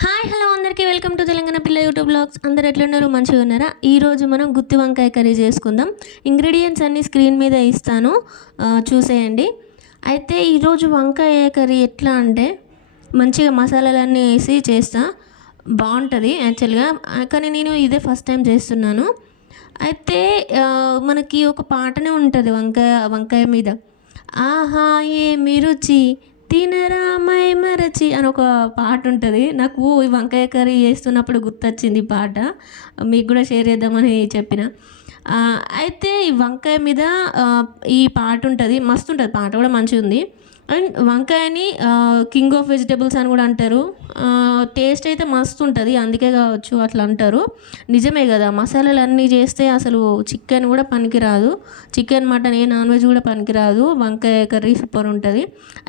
Hi hello అందరికీ welcome to Telangana పిల్ల YouTube blogs. అందరు ఎట్లున్నారు? మంచిగా ఉన్నారా? ఈరోజు మనం గుత్తి వంకాయ కర్రీ చేసుకుందాం. ఇంగ్రీడియంట్స్ అన్నీ స్క్రీన్ మీద ఇస్తాను, చూసేయండి. అయితే ఈరోజు వంకాయ కర్రీ ఎట్లా అంటే మంచిగా మసాలాలన్నీ వేసి చేస్తా, బాగుంటుంది యాక్చువల్గా. కానీ నేను ఇదే ఫస్ట్ టైం చేస్తున్నాను. అయితే మనకి ఒక పాటనే ఉంటుంది వంకాయ వంకాయ మీద, ఆహా ఏమి రుచి తినరా మై మరచి అని ఒక పాట ఉంటుంది. నాకు ఈ వంకాయ కర్రీ చేస్తున్నప్పుడు గుర్తొచ్చింది ఈ పాట, మీకు కూడా షేర్ చేద్దామని చెప్పిన. అయితే ఈ వంకాయ మీద ఈ పాట ఉంటుంది, మస్తు ఉంటుంది, పాట కూడా మంచిగా ఉంది. అండ్ వంకాయని కింగ్ ఆఫ్ వెజిటేబుల్స్ అని కూడా అంటారు. టేస్ట్ అయితే మస్తు ఉంటుంది, అందుకే కావచ్చు అట్లా అంటారు. నిజమే కదా, మసాలాలు అన్నీ చేస్తే అసలు చికెన్ కూడా పనికిరాదు, చికెన్ మటన్ ఏ నాన్ వెజ్ కూడా పనికిరాదు. వంకాయ కర్రీ సూపర్ ఉంటుంది.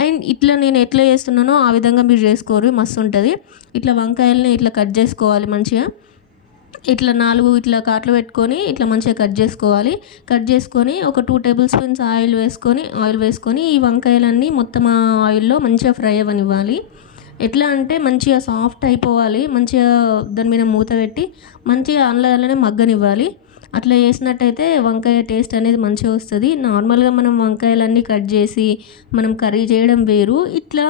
అండ్ ఇట్లా నేను ఎట్లా చేస్తున్నానో ఆ విధంగా మీరు చేసుకోరు, మస్తు ఉంటుంది. ఇట్లా వంకాయలని ఇట్లా కట్ చేసుకోవాలి మంచిగా, ఇట్లా 4 ఇట్లా కాట్లు పెట్టుకొని ఇట్లా మంచిగా కట్ చేసుకోవాలి. కట్ చేసుకొని ఒక 2 టేబుల్ స్పూన్స్ ఆయిల్ వేసుకొని ఈ వంకాయలన్నీ మొత్తం ఆ ఆయిల్లో మంచిగా ఫ్రై అవ్వనివ్వాలి. ఎట్లా అంటే మంచిగా సాఫ్ట్ అయిపోవాలి, మంచిగా దాని మీద మూత పెట్టి మంచిగా అందులోనే మగ్గనివ్వాలి. అట్లా చేసినట్టయితే వంకాయ టేస్ట్ అనేది మంచిగా వస్తుంది. నార్మల్గా మనం వంకాయలన్నీ కట్ చేసి మనం కర్రీ చేయడం వేరు, ఇట్లా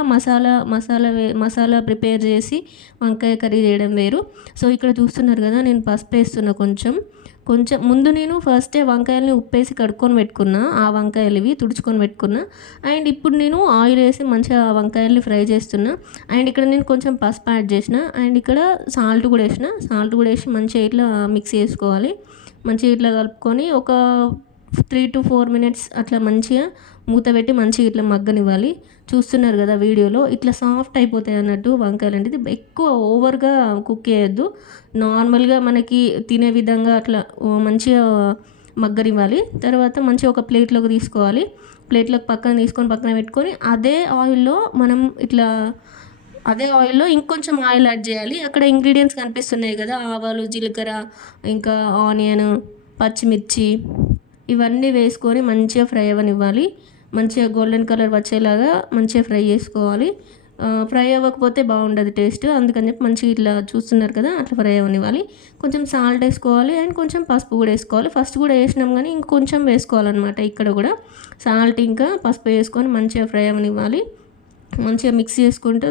మసాలా ప్రిపేర్ చేసి వంకాయ కర్రీ చేయడం వేరు. సో ఇక్కడ చూస్తున్నారు కదా, నేను పసుపు వేస్తున్నా కొంచెం ముందు. నేను ఫస్టే వంకాయలని ఉప్పేసి కడుక్కొని పెట్టుకున్నా, ఆ వంకాయలు ఇవి తుడుచుకొని పెట్టుకున్నా. అండ్ ఇప్పుడు నేను ఆయిల్ వేసి మంచిగా ఆ వంకాయల్ని ఫ్రై చేస్తున్నా. అండ్ ఇక్కడ నేను కొంచెం పసుపు యాడ్ చేసిన, అండ్ ఇక్కడ సాల్ట్ కూడా వేసి మంచిగా ఇట్లా మిక్స్ చేసుకోవాలి. మంచిగా ఇట్లా కలుపుకొని ఒక 3 to 4 మినిట్స్ అట్లా మంచిగా మూత పెట్టి మంచిగా ఇట్లా మగ్గనివ్వాలి. చూస్తున్నారు కదా వీడియోలో, ఇట్లా సాఫ్ట్ అయిపోతాయి అన్నట్టు వంకాయలు. అంటే ఎక్కువ ఓవర్గా కుక్ చేయొద్దు, నార్మల్గా మనకి తినే విధంగా అట్లా మంచిగా మగ్గనివ్వాలి. తర్వాత మంచిగా ఒక ప్లేట్లోకి తీసుకోవాలి. ప్లేట్లోకి పక్కన పెట్టుకొని అదే ఆయిల్లో ఇంకొంచెం ఆయిల్ యాడ్ చేయాలి. అక్కడ ఇంగ్రీడియంట్స్ కనిపిస్తున్నాయి కదా, ఆవాలు, జీలకర్ర, ఇంకా ఆనియన్, పచ్చిమిర్చి, ఇవన్నీ వేసుకొని మంచిగా ఫ్రై అవ్వనివ్వాలి. మంచిగా గోల్డెన్ కలర్ వచ్చేలాగా మంచిగా ఫ్రై చేసుకోవాలి. ఫ్రై అవ్వకపోతే బాగుండదు టేస్ట్, అందుకని చెప్పి మంచిగా ఇట్లా చూస్తున్నారు కదా అట్లా ఫ్రై అవ్వనివ్వాలి. కొంచెం సాల్ట్ వేసుకోవాలి అండ్ కొంచెం పసుపు కూడా వేసుకోవాలి. ఫస్ట్ కూడా వేసినాం కానీ ఇంకొంచెం వేసుకోవాలన్నమాట. ఇక్కడ కూడా సాల్ట్ ఇంకా పసుపు వేసుకొని మంచిగా ఫ్రై అవ్వనివ్వాలి. మంచిగా మిక్స్ చేసుకుంటూ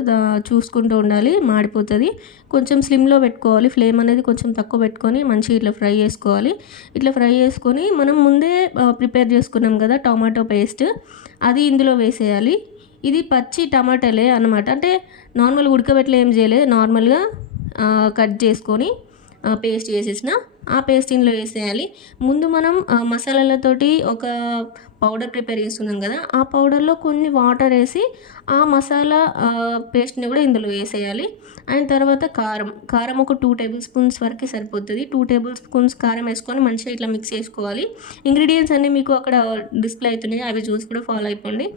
చూసుకుంటూ ఉండాలి, మాడిపోతుంది. కొంచెం స్లిమ్లో పెట్టుకోవాలి, ఫ్లేమ్ అనేది కొంచెం తక్కువ పెట్టుకొని మంచిగా ఇట్లా ఫ్రై చేసుకోవాలి. ఇట్లా ఫ్రై చేసుకొని మనం ముందే ప్రిపేర్ చేసుకున్నాం కదా టమాటో పేస్ట్, అది ఇందులో వేసేయాలి. ఇది పచ్చి టమాటాలే అన్నమాట, అంటే నార్మల్ ఉడకబెట్టలే ఏం చేయలేదు, నార్మల్గా కట్ చేసుకొని పేస్ట్ చేసేసిన ఆ పేస్ట్ ఇందులో వేసేయాలి. ముందు మనం మసాలాలతోటి ఒక పౌడర్ ప్రిపేర్ చేస్తున్నాం కదా, ఆ పౌడర్లో కొన్ని వాటర్ వేసి ఆ మసాలా పేస్ట్ని కూడా ఇందులో వేసేయాలి. అండ్ తర్వాత కారం ఒక 2 టేబుల్ స్పూన్స్ వరకు సరిపోతుంది. 2 టేబుల్ స్పూన్స్ కారం వేసుకొని మంచిగా ఇట్లా మిక్స్ చేసుకోవాలి. ఇంగ్రీడియంట్స్ అన్నీ మీకు అక్కడ డిస్ప్లే అవుతున్నాయి, అవి చూసి కూడా ఫాలో అయిపోండి.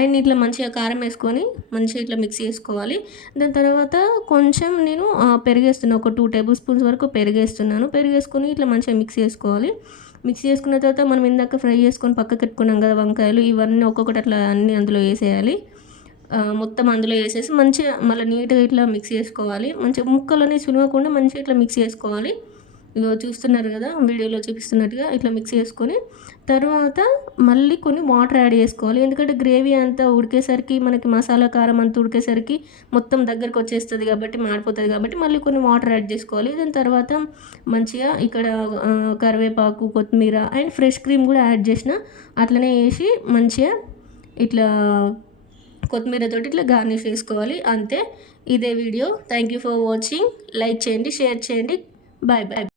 అండ్ ఇట్లా మంచిగా కారం వేసుకొని మంచిగా ఇట్లా మిక్స్ చేసుకోవాలి. దాని తర్వాత కొంచెం నేను పెరిగేస్తున్నాను, ఒక 2 టేబుల్ స్పూన్స్ వరకు పెరిగేసుకొని ఇట్లా మంచిగా మిక్స్ చేసుకోవాలి. మిక్స్ చేసుకున్న తర్వాత మనం ఇందాక ఫ్రై చేసుకొని పక్కకు పెట్టుకున్నాం కదా వంకాయలు, ఇవన్నీ ఒక్కొక్కటి అట్లా అన్నీ అందులో వేసేయాలి. మొత్తం అందులో వేసేసి మంచిగా మళ్ళీ నీట్గా ఇట్లా మిక్స్ చేసుకోవాలి. మంచిగా ముక్కలని సులగకుండా మంచిగా ఇట్లా మిక్స్ చేసుకోవాలి. ఇగో చూస్తున్నారు కదా వీడియోలో చూపిస్తున్నట్టుగా ఇట్లా మిక్స్ చేసుకొని తర్వాత మళ్ళీ కొన్ని వాటర్ యాడ్ చేసుకోవాలి. ఎందుకంటే గ్రేవీ అంతా ఉడికేసరికి మనకి మసాలా కారం అంతా ఉడికేసరికి మొత్తం దగ్గరకు వచ్చేస్తుంది కాబట్టి, మాడిపోతుంది కాబట్టి మళ్ళీ కొన్ని వాటర్ యాడ్ చేసుకోవాలి. దాని తర్వాత మంచిగా ఇక్కడ కరివేపాకు, కొత్తిమీర అండ్ ఫ్రెష్ క్రీమ్ కూడా యాడ్ చేసిన, అట్లనే వేసి మంచిగా ఇట్లా కొత్తిమీరతోటి ఇట్లా గార్నిష్ చేసుకోవాలి. అంతే, ఇదే వీడియో. Thank you for watching. Like చేయండి, షేర్ చేయండి. Bye bye.